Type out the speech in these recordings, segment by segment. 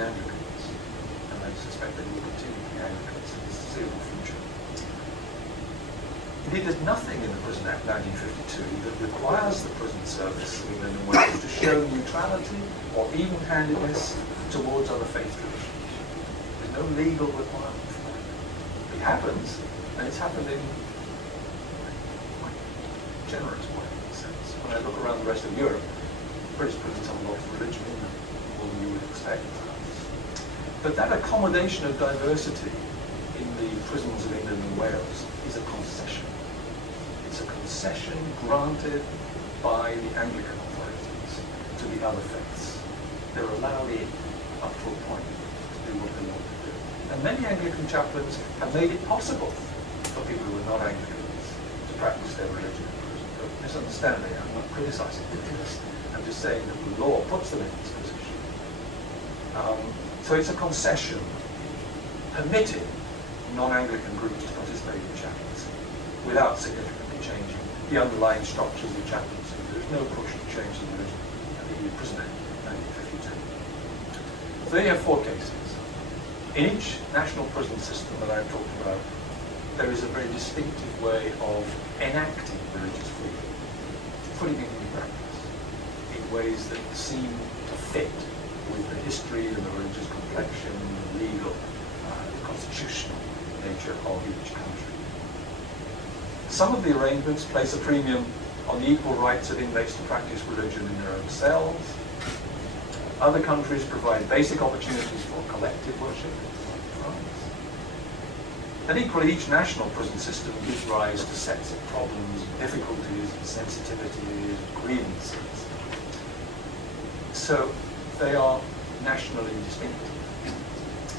Anglicans, and I suspect they will continue to be Anglicans in the foreseeable future. Indeed, there's nothing in the Prison Act 1952 that requires the prison service of England and Wales to show neutrality or even-handedness towards other faith traditions. There's no legal requirement for that. It happens, and it's happened in quite a generous way, in a sense. When I look around the rest of Europe, British prisons have a lot of religion in them, more than you would expect. But that accommodation of diversity in the prisons of England and Wales is a concession. It's a concession granted by the Anglican authorities to the other faiths. They're allowed in up to a point to do what they want to do. And many Anglican chaplains have made it possible for people who are not Anglicans to practice their religion in prison. Don't misunderstand me, I'm not criticizing this. I'm just saying that the law puts them in this position. So it's a concession permitting non-Anglican groups to participate in chaplaincy without significantly changing the underlying structures of chaplaincy. There's no push to change the religion at the EU Prison Act 1952. So there you have 4 cases. In each national prison system that I've talked about, there is a very distinctive way of enacting religious freedom, putting it into practice in ways that seem to fit with the history and the religious complexion, the legal, the constitutional nature of each country. Some of the arrangements place a premium on the equal rights of inmates to practice religion in their own cells. Other countries provide basic opportunities for collective worship, like France. And equally, each national prison system gives rise to sets of problems, difficulties, sensitivities, grievances. So they are nationally distinctive.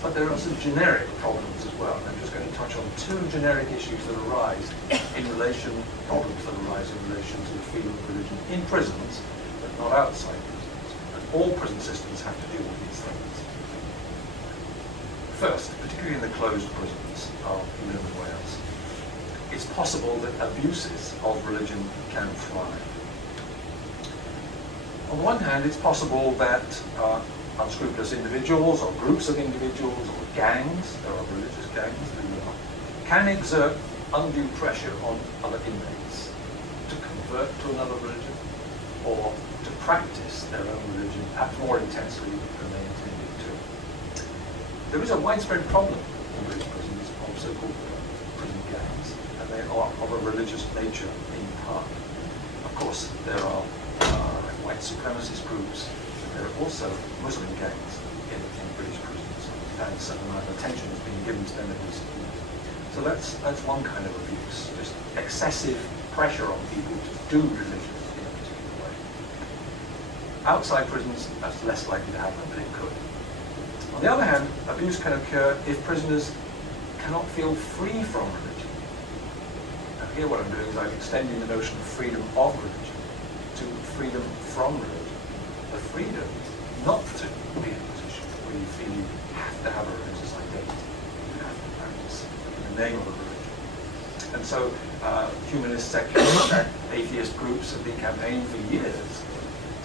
But there are some generic problems as well. I'm just going to touch on 2 generic issues that arise problems that arise in relation to the freedom of religion in prisons, but not outside prisons. And all prison systems have to deal with these things. First, particularly in the closed prisons of England and Wales, it's possible that abuses of religion can thrive. On the one hand, it's possible that unscrupulous individuals or groups of individuals or gangs, there are religious gangs, can exert undue pressure on other inmates to convert to another religion or to practice their own religion perhaps more intensely than they intended to. There is a widespread problem in British prisons of so-called prison gangs, and they are of a religious nature in part. Of course, there are white supremacist groups. There are also Muslim gangs in British prisons, and some amount of attention is being given to them in recent years. So that's one kind of abuse, just excessive pressure on people to do religion in a particular way. Outside prisons, that's less likely to happen, but it could. On the other hand, abuse can occur if prisoners cannot feel free from religion. Now here what I'm doing is I'm extending the notion of freedom of religion to freedom from religion. The freedom not to be in a position where you feel you have to have a religious identity, you have to practice in the name of a religion. And so humanist, secularists, atheist groups have been campaigning for years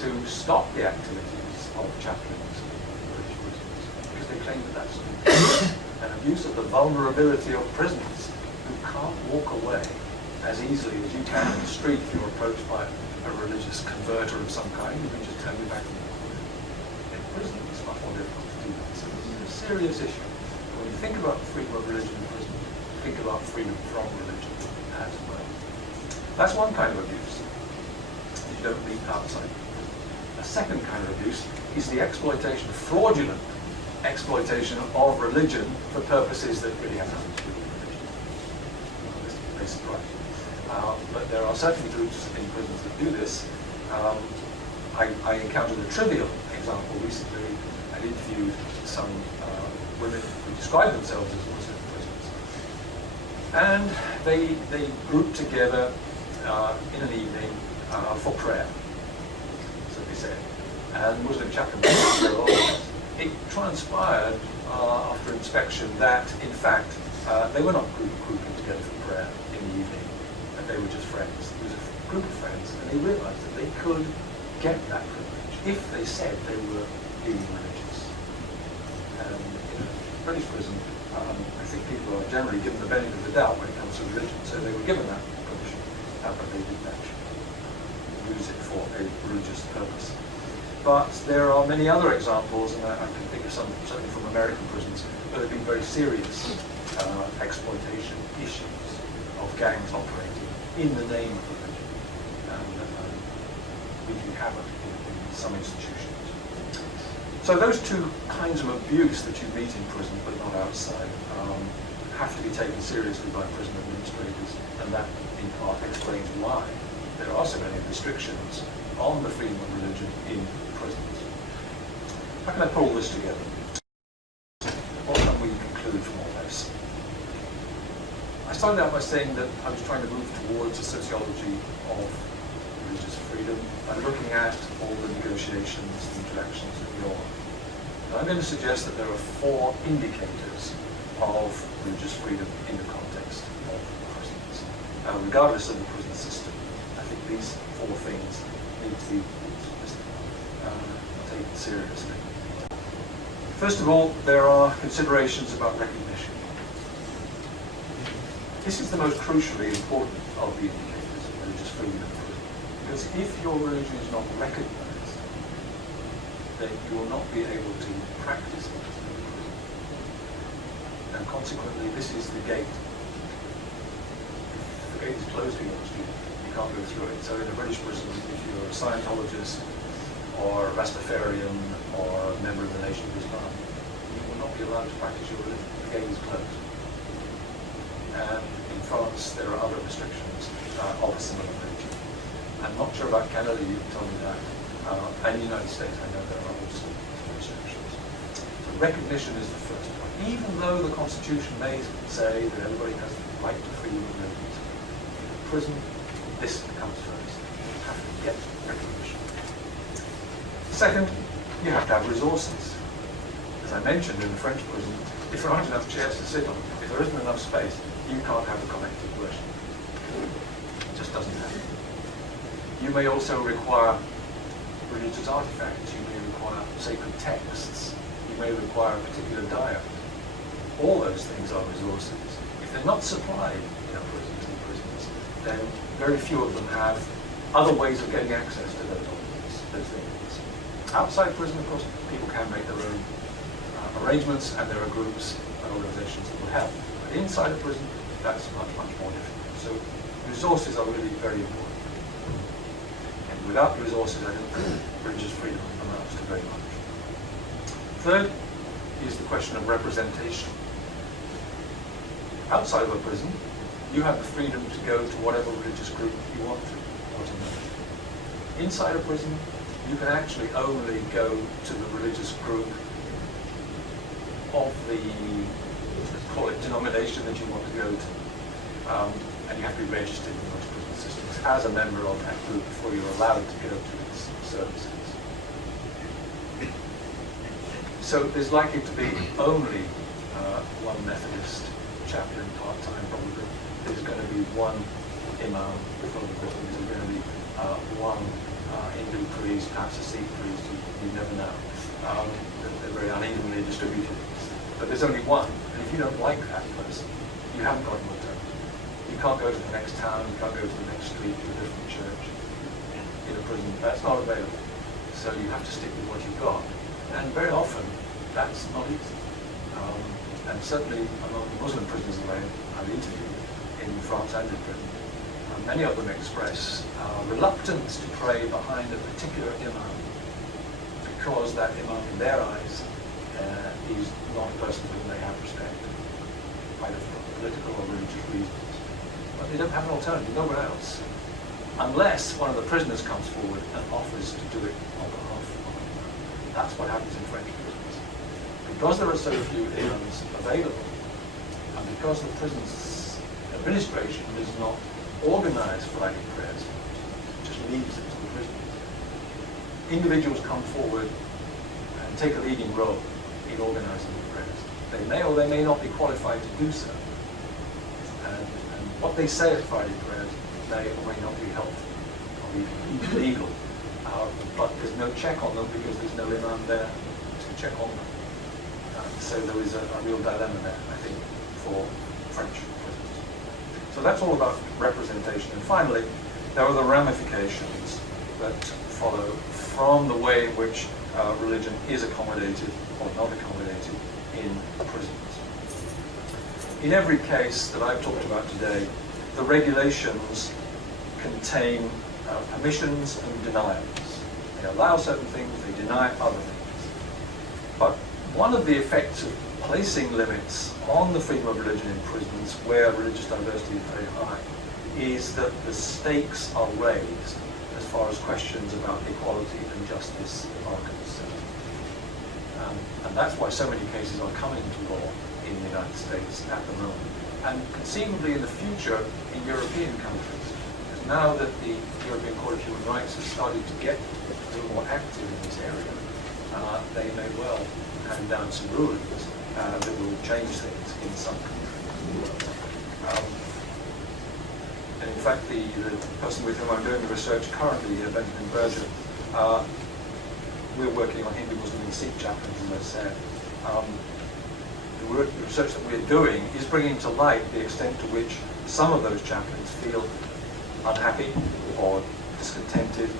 to stop the activities of chaplains in British prisons, because they claim that that's an abuse of the vulnerability of prisoners who can't walk away as easily as you can in the street if you're approached by a religious converter of some kind. You can just turn your back on the corner. In prison, it's much more difficult to do that. So this is a serious issue. When you think about freedom of religion in prison, think about freedom from religion as well. That's one kind of abuse that you don't meet outside. A second kind of abuse is the exploitation, fraudulent exploitation of religion for purposes that really have nothing to do with religion. Well, this may surprise you. But there are certainly groups in prisons that do this. I encountered a trivial example recently. I interviewed some women who describe themselves as Muslim prisoners. And they grouped together in an evening for prayer, so they said. And Muslim chaplain was their orders. It transpired after inspection that, in fact, they were not grouping together for prayer in the evening. They were just friends. It was a group of friends, and they realized that they could get that privilege if they said they were being religious. British prison, I think people are generally given the benefit of the doubt when it comes to religion, so they were given that permission, but they didn't actually use it for a religious purpose. But there are many other examples, and I can think of some, certainly from American prisons, where there have been very serious exploitation issues of gangs operating in the name of religion and wreaking havoc in some institutions. So those two kinds of abuse that you meet in prison but not outside have to be taken seriously by prison administrators, and that in part explains why there are so many restrictions on the freedom of religion in prisons. How can I pull this together? What can we conclude from all this? I started out by saying that I was trying to move towards a sociology of religious freedom by looking at all the negotiations, the interactions that go on. And I'm going to suggest that there are 4 indicators of religious freedom in the context of prisons. Regardless of the prison system, I think these 4 things need to be taken seriously. First of all, there are considerations about recognition. This is the most crucially important of the indicators of religious freedom in prison. Because if your religion is not recognized, then you will not be able to practice it in prison. And consequently, this is the gate. If the gate is closed against you, you can't go through it. So in a British prison, if you're a Scientologist or a Rastafarian or a member of the Nation of Islam, you will not be allowed to practice your religion. The gate is closed. And in France, there are other restrictions of a similar nature. I'm not sure about Canada, you can tell me that. And the United States, I know there are also restrictions. So recognition is the first point. Even though the Constitution may say that everybody has the right to freedom of religion, in prison, this comes first. You have to get recognition. Second, you have to have resources. As I mentioned, in the French prison, if there aren't enough chairs to sit on, if there isn't enough space, you can't have a collective worship. It just doesn't happen. You may also require religious artifacts. You may require sacred texts. You may require a particular diet. All those things are resources. If they're not supplied in our prisons and prisons, then very few of them have other ways of getting access to those things. Outside prison, of course, people can make their own arrangements, and there are groups and organizations that will help. But inside a prison, that's much, much more difficult. So resources are really very important. And without resources, I don't think religious freedom amounts to very much. Third is the question of representation. Outside of a prison, you have the freedom to go to whatever religious group you want to, or to know. Inside a prison, you can actually only go to the religious group of the, let's call it, denomination that you want to go to. And you have to be registered in most prison systems as a member of that group before you're allowed to go to its services. So there's likely to be only one Methodist chaplain part-time, probably. There's going to be one imam before the prison. There's going to be one Hindu priest, perhaps a Sikh priest, you never know. They're very unevenly distributed. But there's only one, and if you don't like that person, you haven't got an alternative. You can't go to the next town, you can't go to the next street to a different church in a prison. That's not available. So you have to stick with what you've got. And very often, that's not easy. And certainly among the Muslim prisoners that I've interviewed in France and in Britain, many of them express reluctance to pray behind a particular imam because that imam, in their eyes, is not a person whom they have respect, either for political or religious reasons. But they don't have an alternative, no one else, unless one of the prisoners comes forward and offers to do it on behalf of the imam. That's what happens in French prisons. Because there are so few imams available, and because the prison's administration does not organize Friday prayers, just leaves it to the prisoners, individuals come forward and take a leading role in organizing the prayers. They may or they may not be qualified to do so. And what they say at Friday prayers may or may not be helpful or even legal. But there's no check on them because there's no imam there to check on them. So there is a real dilemma there, I think, for French prisons. So that's all about representation. And finally, there are the ramifications that follow from the way in which religion is accommodated or not accommodated in prisons. In every case that I've talked about today, the regulations contain permissions and denials. They allow certain things, they deny other things. But one of the effects of placing limits on the freedom of religion in prisons where religious diversity is very high is that the stakes are raised as far as questions about equality and justice are concerned. And that's why so many cases are coming to law in the United States at the moment, and conceivably in the future in European countries. Because now that the European Court of Human Rights has started to get a little more active in this area, they may well hand down some rulings that will change things in some countries. And in fact, the person with whom I'm doing the research currently, Benjamin Berger, we're working on Hindu, Muslim and Sikh chaplains, as I said. The research that we're doing is bringing to light the extent to which some of those chaplains feel unhappy or discontented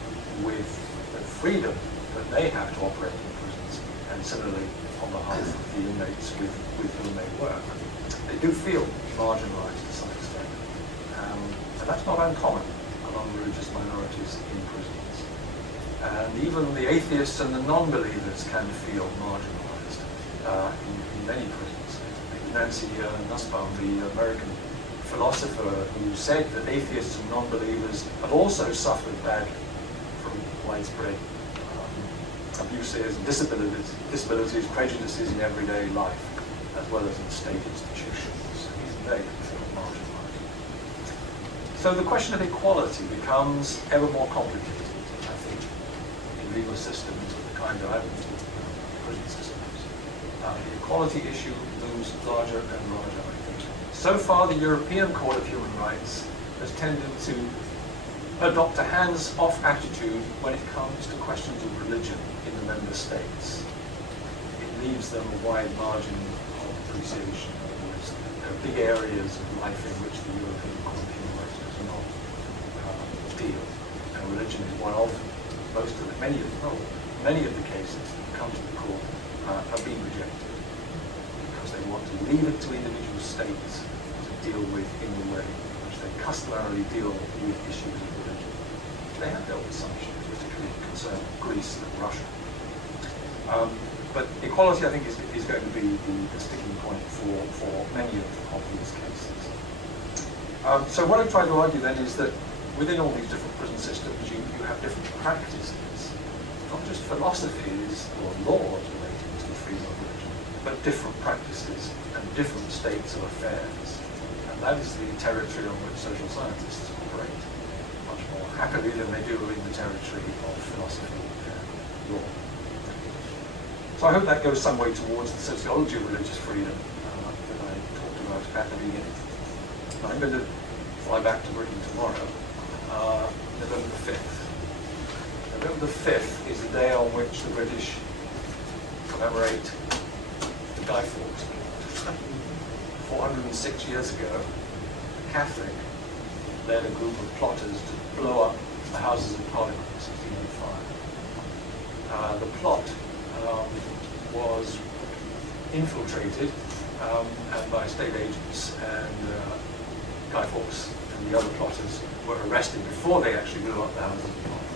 with the freedom that they have to operate in prisons, and similarly on behalf of the inmates with whom they work. They do feel marginalized to some extent, and that's not uncommon among religious minorities in prisons. And even the atheists and the non-believers can feel marginalized in many prisons. Nancy Nussbaum, the American philosopher, who said that atheists and non-believers have also suffered badly from widespread abuses and disabilities, prejudices in everyday life, as well as in state institutions. Even they feel marginalized. So the question of equality becomes ever more complicated, I think, in legal systems of the kind that I've been in prison systems. The equality issue looms larger and larger, I think. So far, the European Court of Human Rights has tended to adopt a hands-off attitude when it comes to questions of religion in the member states. It leaves them a wide margin of appreciation. In other words, there are big areas of life in which the European Court of Human Rights does not deal, and religion is one of them. Many of the cases that come to the court have been rejected because they want to leave it to individual states to deal with in the way in which they customarily deal with issues of religion. They have dealt with some issues, particularly concerning Greece and Russia. But equality, I think, is going to be the sticking point for many of these cases. So what I'm trying to argue then is that within all these different prison systems, you have different practices, not just philosophies or laws relating to the freedom of religion, but different practices and different states of affairs. And that is the territory on which social scientists operate much more happily than they do in the territory of philosophy and law. So I hope that goes some way towards the sociology of religious freedom that I talked about at the beginning. Now, I'm going to fly back to Britain tomorrow, November the 5th. November the 5th is the day on which the British commemorate the Guy Fawkes plot. 406 years ago, a Catholic led a group of plotters to blow up the Houses of Parliament in 1685. The plot was infiltrated and by state agents, and Guy Fawkes and the other plotters were arrested before they actually blew up the Houses of Parliament.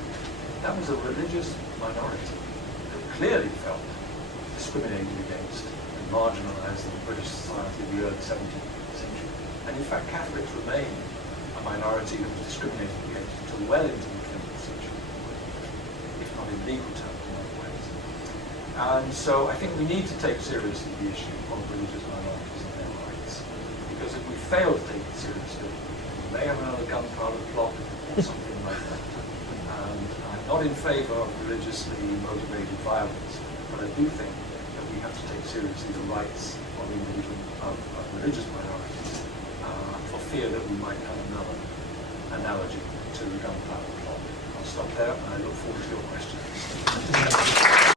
That was a religious minority that clearly felt discriminated against and marginalized in British society in the early 17th century. And in fact, Catholics remained a minority that was discriminated against until well into the 20th century, if not in legal terms in other ways. And so I think we need to take seriously the issue of religious minorities and their rights, because if we fail to take it seriously, we may have another gunpowder plot or something like that. And I'm not in favor of religiously motivated violence, but I do think that we have to take seriously the rights of religious minorities for fear that we might have another analogy to the gunpowder plot. I'll stop there, and I look forward to your questions.